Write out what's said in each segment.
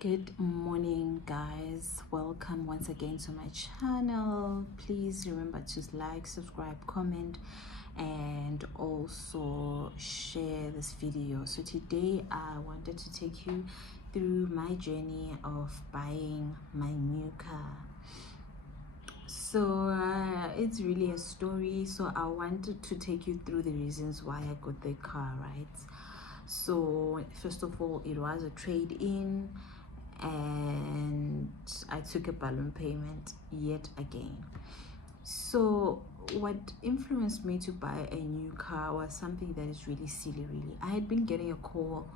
Good morning, guys. Welcome once again to my channel. Please remember to like, subscribe, comment, and also share this video. So today I wanted to take you through my journey of buying my new car. So it's really a story. So I wanted to take you through the reasons why I got the car, right? So first of all, it was a trade-in, and I took a balloon payment yet again. So what influenced me to buy a new car was something that is really silly. I had been getting a call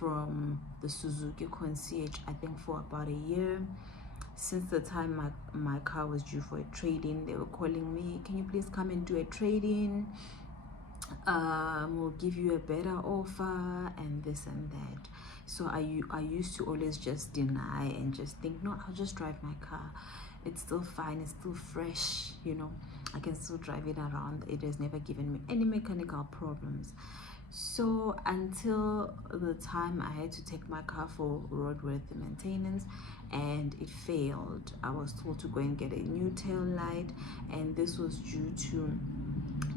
from the Suzuki concierge, I think, for about a year. Since the time my car was due for a trade-in, they were calling me, can you please come and do a trade-in? We'll give you a better offer and this and that. So I used to always just deny and just think, no, I'll just drive my car. It's still fine, it's still fresh, I can still drive it around. It has never given me any mechanical problems. So until the time I had to take my car for roadworthy maintenance and it failed, I was told to go and get a new tail light, and this was due to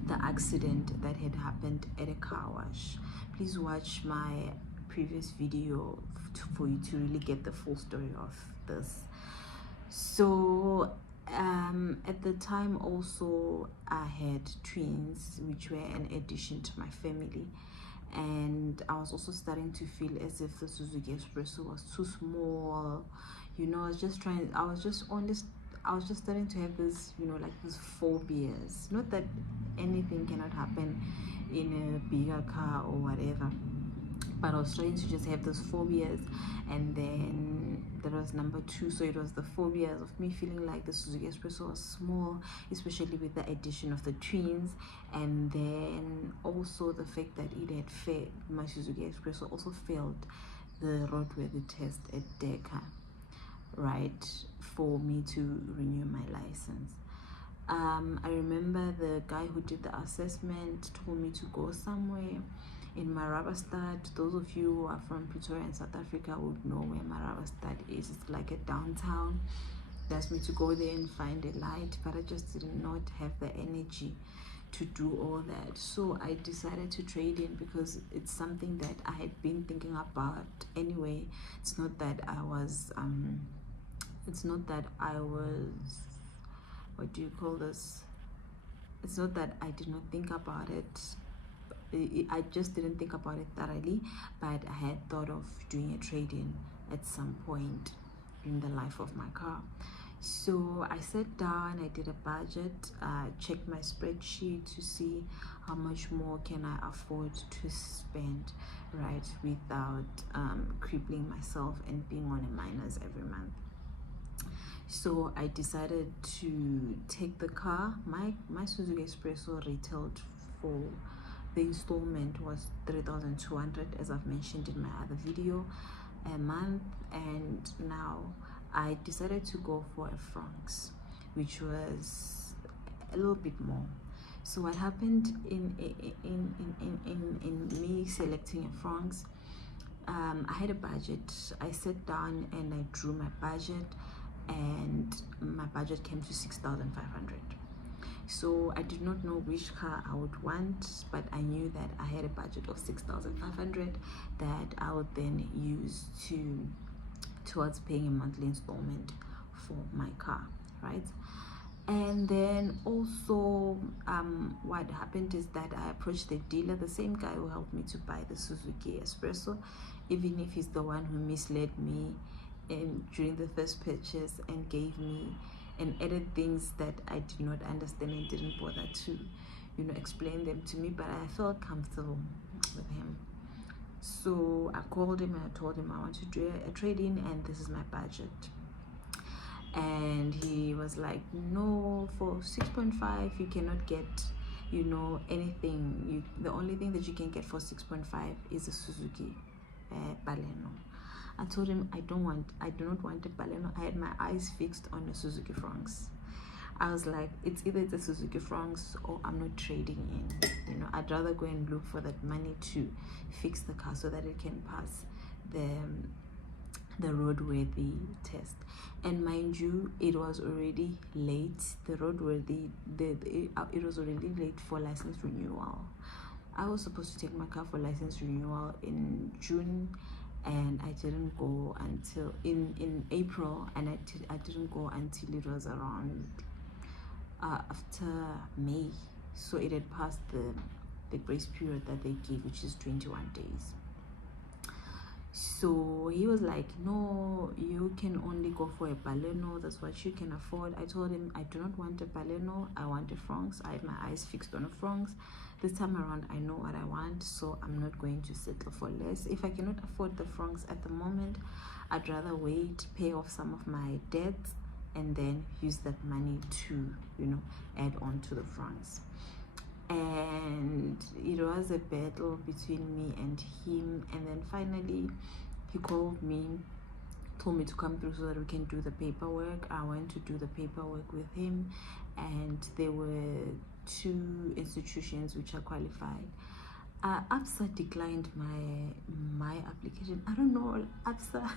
the accident that had happened at a car wash. Please watch my previous video for you to really get the full story of this. So at the time also I had twins, which were an addition to my family, and I was also starting to feel as if the Suzuki S-Presso was too small. I was just starting to have this, like these phobias. Not that anything cannot happen in a bigger car or whatever, but I was trying to just have those phobias. And then there was number two, so it was the phobias of me feeling like the Suzuki S-Presso was small, especially with the addition of the twins, and then also the fact that it had failed. My Suzuki S-Presso also failed the roadworthy test at Deca, right, for me to renew my license. I remember the guy who did the assessment told me to go somewhere in Marabastad. Those of you who are from Pretoria in South Africa would know where Marabastad is. It's like a downtown. They asked me to go there and find a light, but I just did not have the energy to do all that. So I decided to trade in because it's something that I had been thinking about anyway. It's not that I was what do you call this? It's not that I did not think about it. I just didn't think about it thoroughly, but I had thought of doing a trade-in at some point in the life of my car. So I sat down, I did a budget, checked my spreadsheet to see how much more can I afford to spend, right, without crippling myself and being on a minus every month. So I decided to take the car. My Suzuki S-Presso retailed for, the installment was 3,200, as I've mentioned in my other video, a month. And now I decided to go for a Fronx, which was a little bit more. So what happened in me selecting a Fronx, I had a budget. I sat down and I drew my budget, and my budget came to 6,500. So I did not know which car I would want, but I knew that I had a budget of 6,500 that I would then use towards paying a monthly installment for my car, right? And then also what happened is that I approached the dealer, the same guy who helped me to buy the Suzuki S-Presso, even if he's the one who misled me during the first purchase and gave me and added things that I did not understand and didn't bother to explain them to me, but I felt comfortable with him. So I called him and I told him I want to do a trade-in and this is my budget. And he was like, no, for 6.5 you cannot get anything. The only thing that you can get for 6.5 is a Suzuki Baleno. I told him I do not want a Baleno. I had my eyes fixed on a Suzuki Fronx. I was like, it's either it's a Suzuki Fronx or I'm not trading in. I'd rather go and look for that money to fix the car so that it can pass the roadworthy test. And mind you, it was already late. The roadworthy, it was already late for license renewal. I was supposed to take my car for license renewal in June, and I didn't go until in April, and I didn't go until it was around after May. So it had passed the grace period that they give, which is 21 days. So he was like, no, you can only go for a Baleno, that's what you can afford. I told him I do not want a Baleno, I want a Fronx. I have my eyes fixed on a Fronx. This time around I know what I want, so I'm not going to settle for less. If I cannot afford the Fronx at the moment, I'd rather wait, pay off some of my debts, and then use that money to, you know, add on to the Fronx. And it was a battle between me and him, and then finally he called me, told me to come through so that we can do the paperwork. I went to do the paperwork with him, and there were 2 institutions which are qualified. ABSA declined my application. I don't know, ABSA.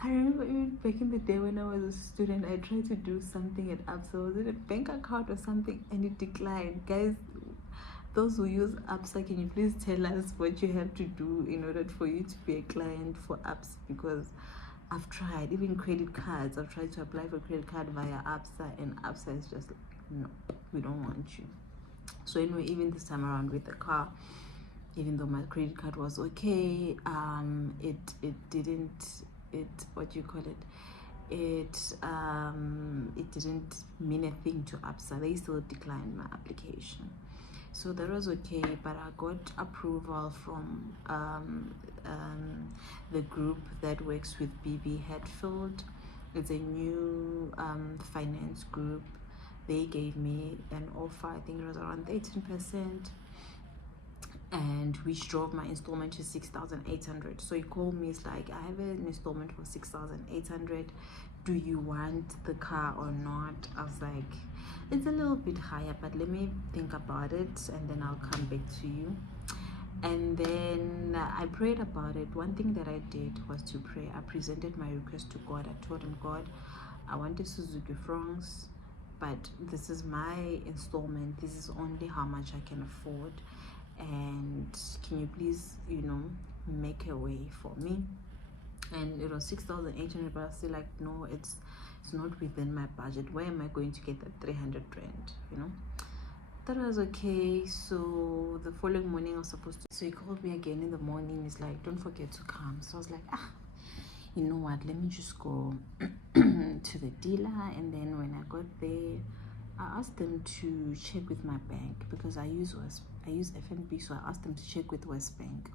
I remember even back in the day when I was a student, I tried to do something at ABSA. Was it a bank account or something? And it declined. Guys, those who use ABSA, can you please tell us what you have to do in order for you to be a client for ABSA? Because I've tried, even credit cards. I've tried to apply for credit card via ABSA, and ABSA is just like, no, we don't want you. So anyway, even this time around with the car, even though my credit card was okay, it didn't, what do you call it, it didn't mean a thing to ABSA. They still declined my application. So that was okay, but I got approval from the group that works with BB Hatfield. It's a new finance group. They gave me an offer, I think it was around 18%, and which drove my installment to 6,800. So he called me, it's like, I have an installment for 6,800. Do you want the car or not? I was like, it's a little bit higher, but let me think about it, and then I'll come back to you. And then I prayed about it. One thing that I did was to pray. I presented my request to God. I told him, God, I want a Suzuki Fronx, but this is my installment. This is only how much I can afford, and can you please, you know, make a way for me? And it was 6,800, but I was still like, no, it's not within my budget. Where am I going to get that 300 rand, you know? That was okay. So the following morning I was supposed to, so he called me again in the morning. He's like, don't forget to come. So I was like, you know what, let me just go to the dealer. And then when I got there, I asked them to check with my bank, because I use FNB, so I asked them to check with West Bank.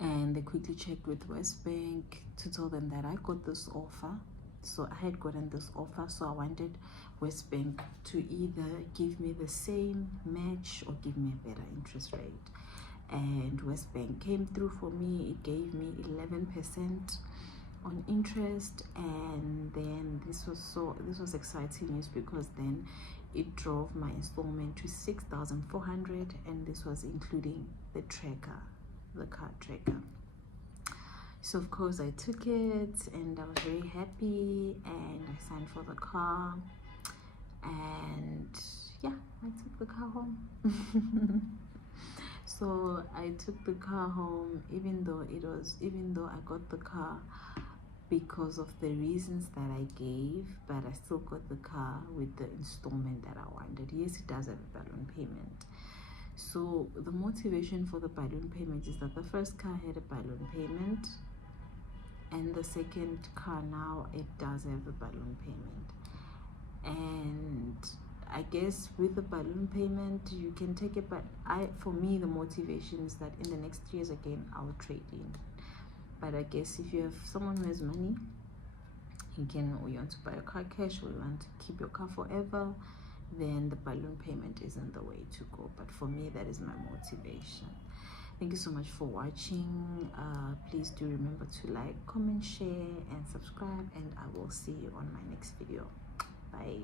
And they quickly checked with West Bank to tell them that I got this offer. So I had gotten this offer, so I wanted West Bank to either give me the same match or give me a better interest rate. And West Bank came through for me. It gave me 11% on interest, and then this was exciting news, because then it drove my installment to 6,400, and this was including the tracker, the car tracker. So of course I took it, and I was very happy, and I signed for the car, and yeah, I took the car home. So I took the car home, even though I got the car because of the reasons that I gave, but I still got the car with the installment that I wanted. Yes, it does have a balloon payment. So the motivation for the balloon payment is that the first car had a balloon payment, and the second car now, it does have a balloon payment. And I guess with the balloon payment, you can take it, but for me, the motivation is that in the next 3 years again, I will trade in. But I guess if you have someone who has money, you want to buy a car cash, or you want to keep your car forever, then the balloon payment isn't the way to go. But for me, that is my motivation. Thank you so much for watching. Please do remember to like, comment, share, and subscribe, and I will see you on my next video. Bye.